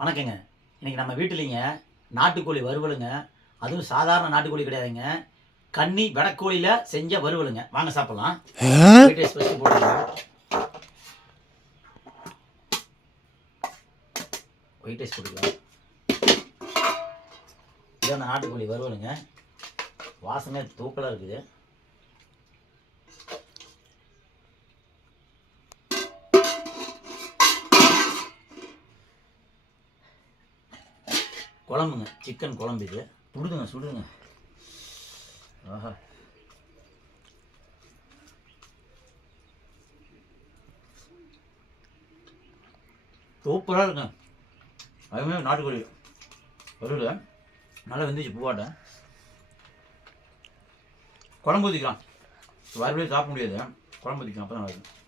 வணக்கங்க. இன்னைக்கு நம்ம வீட்டிலிங்க நாட்டுக்கோழி வறுவலுங்க. அதுவும் சாதாரண நாட்டுக்கோழி கிடையாதுங்க. கன்னி வெடக்கோழியில் செஞ்ச வறுவலுங்க. வாங்க சாப்பிடலாம். ஒயிட் ரைஸ் போட்டுக்கலாம். இது அந்த நாட்டுக்கோழி வறுவலுங்க. வாசனை தூக்கலாக இருக்குது. குழம்புங்க. சிக்கன் குழம்பு இது. சுடுதுங்க சுடுதுங்க. ஆஹா. சூப்பராக இருக்குங்க. அதுவுமே நாட்டுக்கோழி. வருது நல்லா வெந்துச்சு பூவாட்டை. குழம்பு ஊற்றிக்கலாம் வறுவலே சாப்பிட முடியாது. குழம்பு ஊற்றிக்கலாம் அப்போ தான் வருது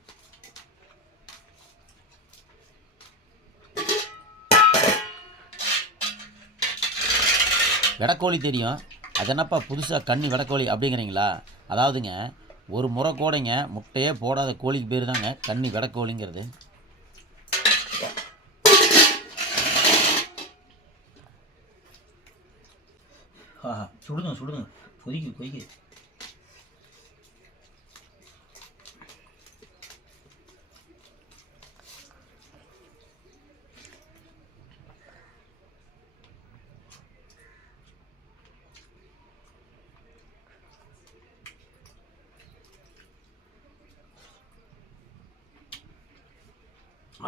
வெடக்கோழி தெரியும். அது என்னப்பா புதுசாக கண்ணி வெடக்கோழி அப்படிங்கிறீங்களா? அதாவதுங்க ஒரு முறை கோடைங்க முட்டையே போடாத கோழிக்கு பேர் தாங்க கண்ணி வெடக்கோழிங்கிறது. ஆஹா சுடுங்க சுடுங்க. கொதிக்குது கொதிக்குது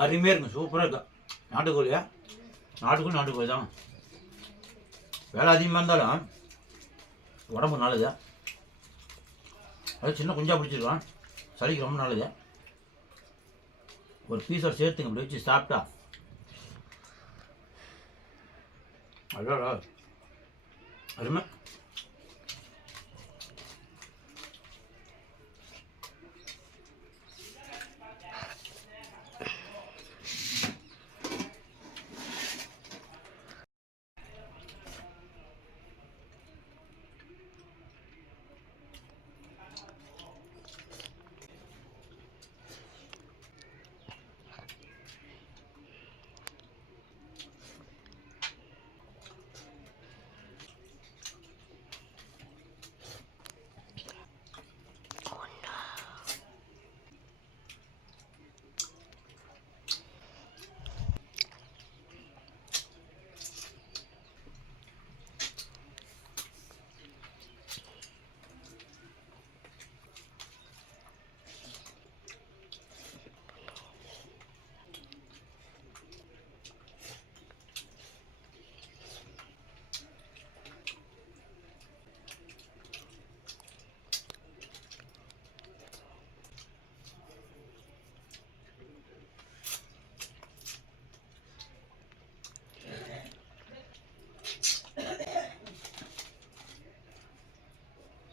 அருமையாக இருக்கும் சூப்பராக இருக்கும். நாட்டுக்கோழியா நாட்டுக்கோழி நாட்டுக்கோழி தான்? வேலை அதிகமாக இருந்தாலும் உடம்பு நல்லது. அது சின்ன குஞ்சா பிடிச்சிருக்கான் சளிக்கு ரொம்ப நல்லது. ஒரு பீஸோட சேர்த்துங்க இப்படி வச்சு சாப்பிட்டா. அடடா. அருமை.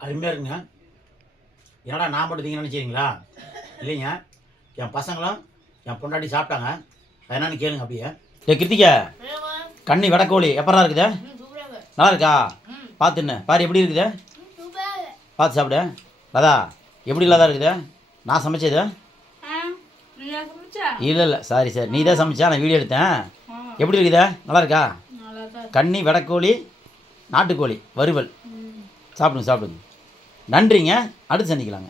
அருமையாக இருக்குங்க. என்னடா நான் மட்டும் தீங்க நினச்சிங்களா இல்லைங்க. என் பசங்களும் என் பொண்டாட்டி சாப்பிட்டாங்க. என்னன்னு கேளுங்க அப்படியே. ஏ கிருத்திகா கண்ணி வெடக்கோழி எப்படா இருக்குது? நல்லா இருக்கா? பார்த்துன்னு பாரு எப்படி இருக்குது? பார்த்து சாப்பிடு. லதா எப்படி லதா இருக்குது? நான் சமைச்சது? இல்லை இல்லை. Sorry sir. நீ தான் சமைச்சா? நான் வீடியோ எடுத்தேன். எப்படி இருக்குதா? நல்லா இருக்கா? கன்னி வெடக்கோழி நாட்டுக்கோழி வறுவல். சாப்பிடுங்க சாப்பிடுங்க. நன்றிங்க. அடுத்து சந்திக்கலாங்க.